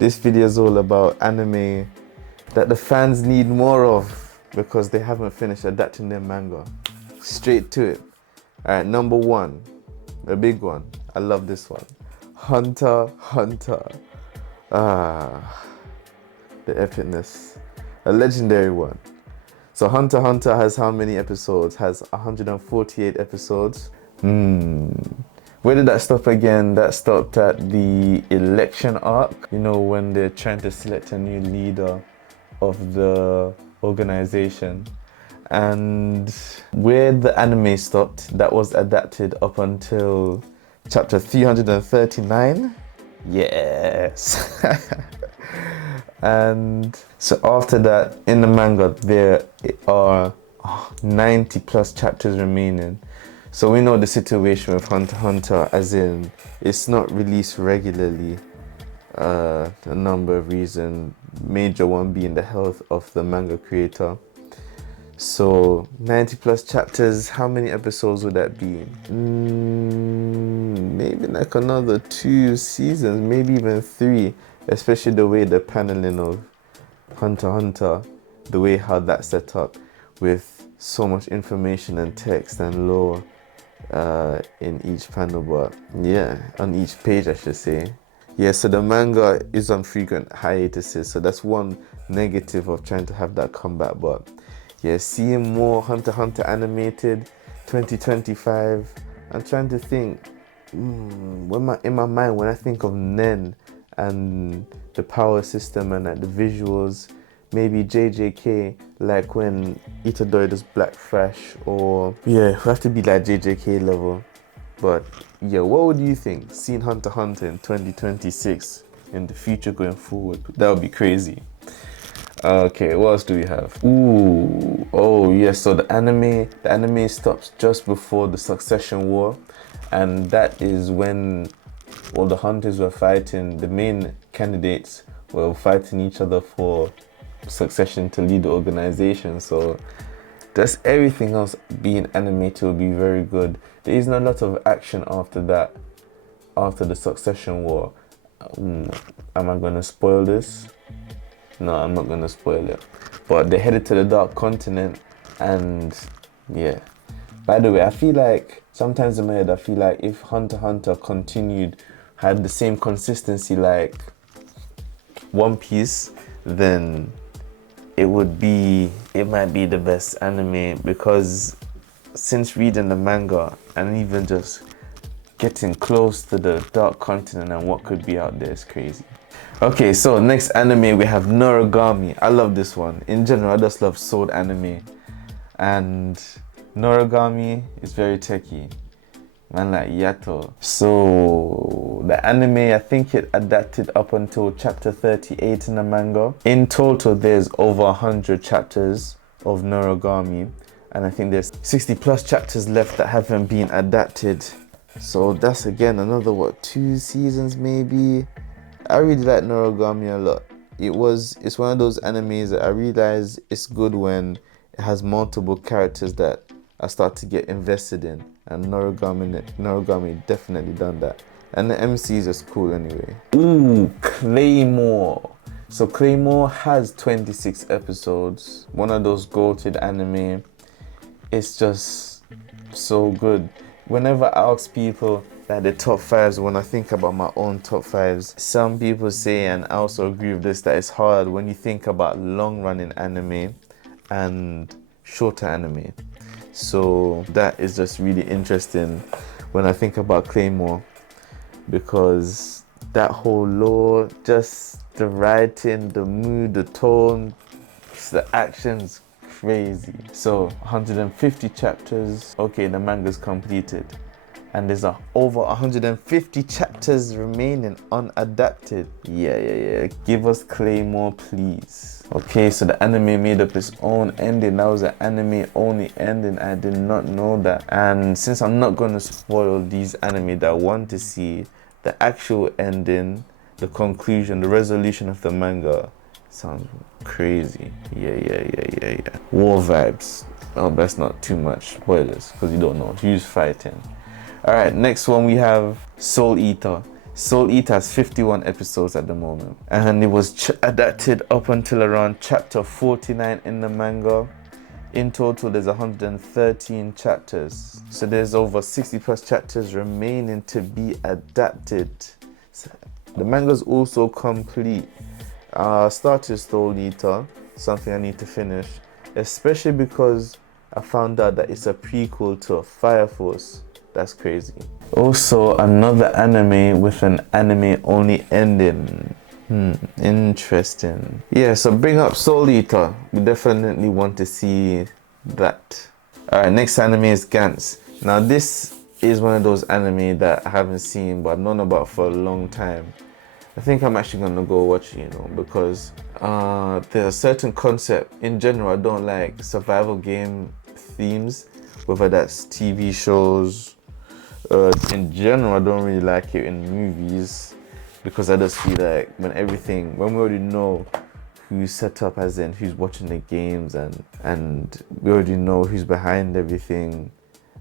This video is all about anime that the fans need more of because they haven't finished adapting their manga. Straight to it. Alright, number 1, the big one. I love this one. Hunter x Hunter. The epicness. A legendary one. So Hunter x Hunter has how many episodes? Has 148 episodes. Where did that stop again? That stopped at the election arc. You know, when they're trying to select a new leader of the organization. And where the anime stopped, that was adapted up until chapter 339. Yes. And so after that, in the manga, there are 90 plus chapters remaining. So we know the situation with Hunter x Hunter, as in it's not released regularly. A number of reasons, major one being the health of the manga creator. So 90 plus chapters, how many episodes would that be? Maybe like another 2 seasons, maybe even 3, especially the way the paneling of Hunter x Hunter, the way how that's set up with so much information and text and lore in each panel, but yeah, on each page I should say. Yeah, so the manga is on frequent hiatuses, so that's one negative of trying to have that comeback. But yeah, seeing more Hunter x Hunter animated 2025, I'm trying to think, in my mind, when I think of Nen and the power system and like the visuals, maybe JJK, like when Itadori does Black Fresh, or yeah, it have to be like JJK level. But yeah, what would you think? Seeing Hunter x Hunter in 2026 in the future going forward, that would be crazy. Okay, what else do we have? Oh yes, so the anime stops just before the Succession War, and that is when all the hunters were fighting, the main candidates were fighting each other for succession to lead the organization. So just everything else being animated will be very good. There isn't a lot of action after that, after the Succession War. Am I gonna spoil this? No, I'm not gonna spoil it. But they headed to the Dark Continent, and yeah. By the way, I feel like sometimes in my head, I feel like if Hunter x Hunter had the same consistency like One Piece, then it might be the best anime, because since reading the manga and even just getting close to the Dark Continent and what could be out there is crazy. Okay, so next anime we have Noragami. I love this one. In general, I just love sword anime. And Noragami is very techie. Man like Yato. So the anime, I think it adapted up until chapter 38 in the manga. In total, there's over 100 chapters of Noragami. And I think there's 60 plus chapters left that haven't been adapted. So that's again another 2 seasons maybe. I really like Noragami a lot. It's one of those animes that I realize it's good when it has multiple characters that I start to get invested in, and Noragami definitely done that. And the MC is just cool anyway. Claymore. So Claymore has 26 episodes. One of those goated anime. It's just so good. Whenever I ask people like the top 5s, when I think about my own top 5s, some people say, and I also agree with this, that it's hard when you think about long-running anime and shorter anime. So that is just really interesting when I think about Claymore, because that whole lore, just the writing, the mood, the tone, just the actions, crazy. So 150 chapters. Okay, the manga's completed, and there's over 150 chapters remaining unadapted. Yeah. Give us Claymore, please. Okay, so the anime made up its own ending. That was an anime only ending. I did not know that. And since I'm not going to spoil these anime that I want to see, the actual ending, the conclusion, the resolution of the manga sounds crazy. Yeah. War vibes. Oh, that's not too much spoilers because you don't know who's fighting. Alright, next one we have Soul Eater. Soul Eater has 51 episodes at the moment, and it was adapted up until around chapter 49 in the manga. In total, there's 113 chapters, so there's over 60 plus chapters remaining to be adapted. So the manga's also complete. Started Soul Eater, something I need to finish, especially because I found out that it's a prequel to Fire Force. That's crazy. Also, another anime with an anime only ending. Interesting. Yeah, so bring up Soul Eater. We definitely want to see that. Alright, next anime is Gantz. Now this is one of those anime that I haven't seen but known about for a long time. I think I'm actually gonna go watch it, because there's a certain concept. In general, I don't like survival game themes, whether that's TV shows. In general, I don't really like it in movies, because I just feel like when we already know who's set up, as in who's watching the games, and we already know who's behind everything,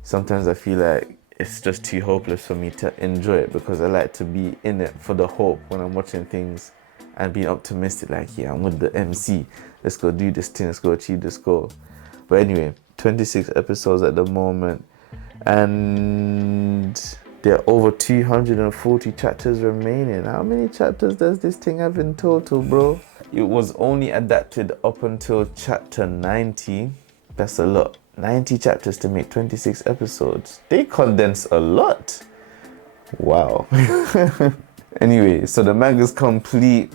sometimes I feel like it's just too hopeless for me to enjoy it, because I like to be in it for the hope when I'm watching things and being optimistic, like, yeah, I'm with the MC, let's go do this thing, let's go achieve this goal. But anyway, 26 episodes at the moment, and there are over 240 chapters remaining. How many chapters does this thing have in total, bro? It was only adapted up until chapter 90. That's a lot. 90 chapters to make 26 episodes. They condense a lot. Wow. Anyway, so the manga's complete.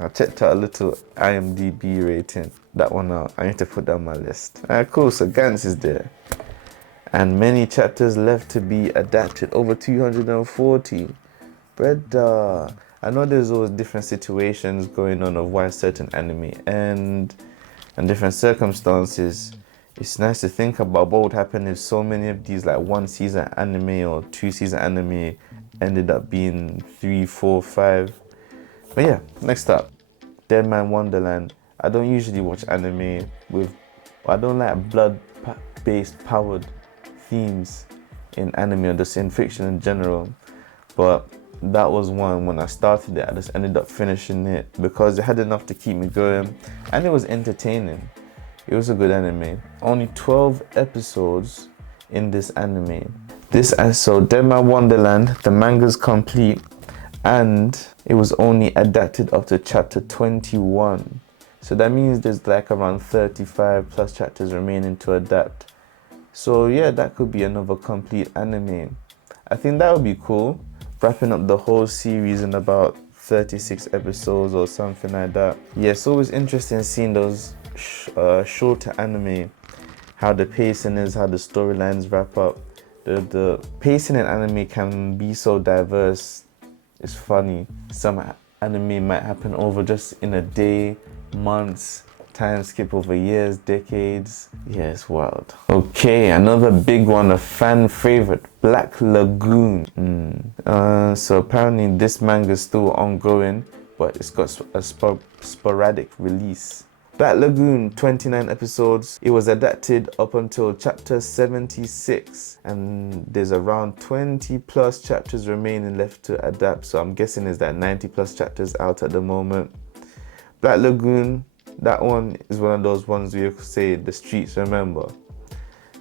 I checked out a little IMDb rating. That one out. I need to put that on my list. Alright, cool. So Gantz is there. And many chapters left to be adapted. Over 240. Brother. I know there's always different situations going on of why certain anime end and different circumstances. It's nice to think about what would happen if so many of these like one season anime or 2 season anime ended up being 3, 4, 5. But yeah, next up, Dead Man Wonderland. I don't usually watch anime I don't like blood-based powered themes in anime or just in fiction in general. But that was one, when I started it, I just ended up finishing it because it had enough to keep me going and it was entertaining. It was a good anime. Only 12 episodes in this anime. So Dead Man Wonderland, the manga's complete and it was only adapted up to chapter 21. So that means there's like around 35 plus chapters remaining to adapt. So yeah, that could be another complete anime. I think that would be cool. Wrapping up the whole series in about 36 episodes or something like that. Yeah, it's always interesting seeing those shorter anime, how the pacing is, how the storylines wrap up. The pacing in anime can be so diverse. It's funny. Some anime might happen over just in a day, months, time skip over years, decades. Yeah, it's wild. Okay, another big one, a fan favorite, Black Lagoon. So apparently this manga is still ongoing, but it's got a sporadic release. Black Lagoon, 29 episodes. It was adapted up until chapter 76, and there's around 20 plus chapters remaining left to adapt. So I'm guessing is that 90 plus chapters out at the moment. Black Lagoon, that one is one of those ones where you could say the streets remember.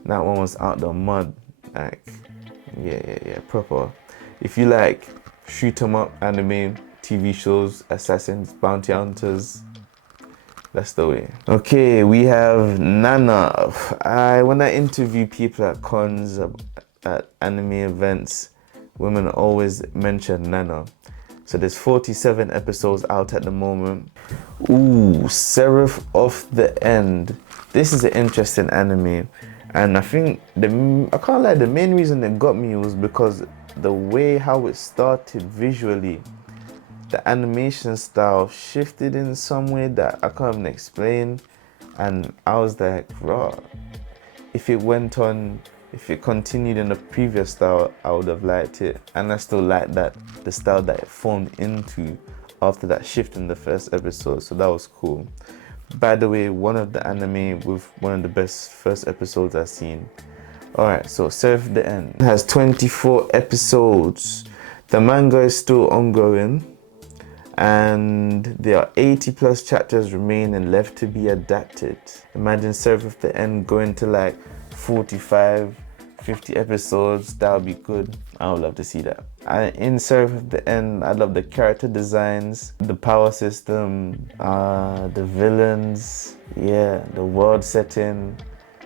That one was out the mud, like, yeah, proper. If you like shoot 'em up anime, TV shows, assassins, bounty hunters, that's the way. Okay, we have Nana. When I interview people at cons, at anime events, women always mention Nana. So there's 47 episodes out at the moment. Ooh, Seraph of the End. This is an interesting anime. And I think, I can't lie, the main reason it got me was because the way how it started visually. The animation style shifted in some way that I can't even explain. And I was like, raw. If it continued in the previous style, I would have liked it. And I still like the style that it formed into after that shift in the first episode. So that was cool. By the way, one of the anime with one of the best first episodes I've seen. Alright, so Seraph the End has 24 episodes. The manga is still ongoing, and there are 80 plus chapters remaining left to be adapted. Imagine Serve of the End going to like 45, 50 episodes. That would be good. I would love to see that. In Serve of the End, I love the character designs, the power system, the villains, yeah, the world setting.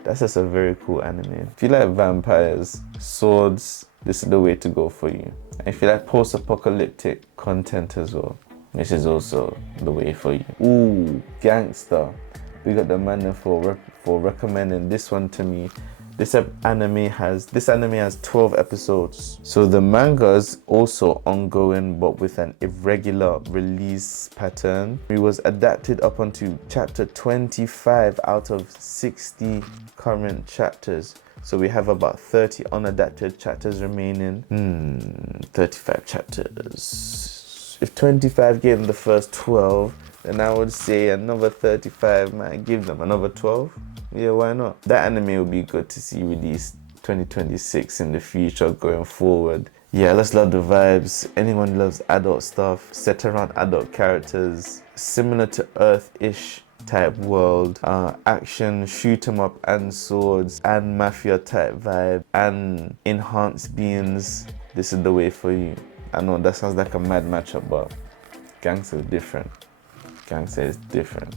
That's just a very cool anime. If you like vampires, swords, this is the way to go for you. And if you like post-apocalyptic content as well, this is also the way for you. Ooh, gangster. We got the man for recommending this one to me. This anime has 12 episodes. So the manga is also ongoing, but with an irregular release pattern. It was adapted up onto chapter 25 out of 60 current chapters. So we have about 30 unadapted chapters remaining. 35 chapters. If 25 gave them the first 12, then I would say another 35 might give them another 12. Yeah, why not? That anime would be good to see released 2026 in the future going forward. Yeah, let's love the vibes. Anyone who loves adult stuff, set around adult characters, similar to Earth-ish type world, action, shoot 'em up and swords, and mafia type vibe, and enhanced beings. This is the way for you. I know that sounds like a mad matchup, but gangster is different. Gangster is different.